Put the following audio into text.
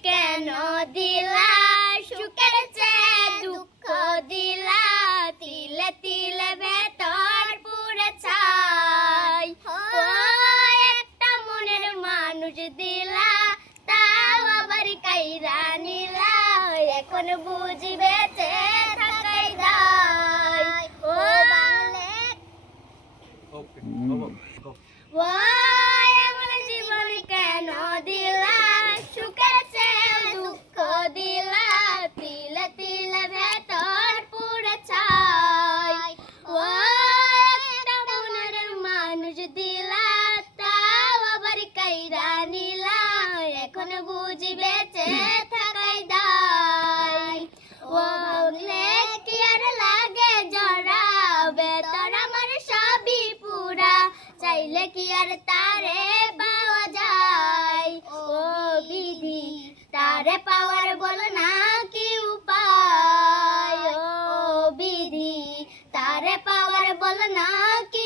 কেন দিলা সুখের চেয়ে দুঃখ দিলা তিলে তিলে ভেতর পুরে ছাই ও একটা মনের মানুষ দিলা তাও আবার কাইরা নিলা এখন বুঝি বেঁচে থাকাই দায় ও বাংলা ও এমন জীবন কেন দিলা সুখের চেয়ে দুঃখ দিলা তিলে তিলে ভেতর পুরে ছাই ও একটা মনের মানুষ দিলা তাও আবার কাইরা নিলা এখন বুঝি বেঁচে থাকাই দায় ও কি আর লাগে জরা ভেতর আমার সবই পুরা চাইলে কি আর তারে পাওয়া যায় ও বিধি তারে পাওয়ার বলো না কি উপায় ও বিধি তারে পাওয়ার বলো না কি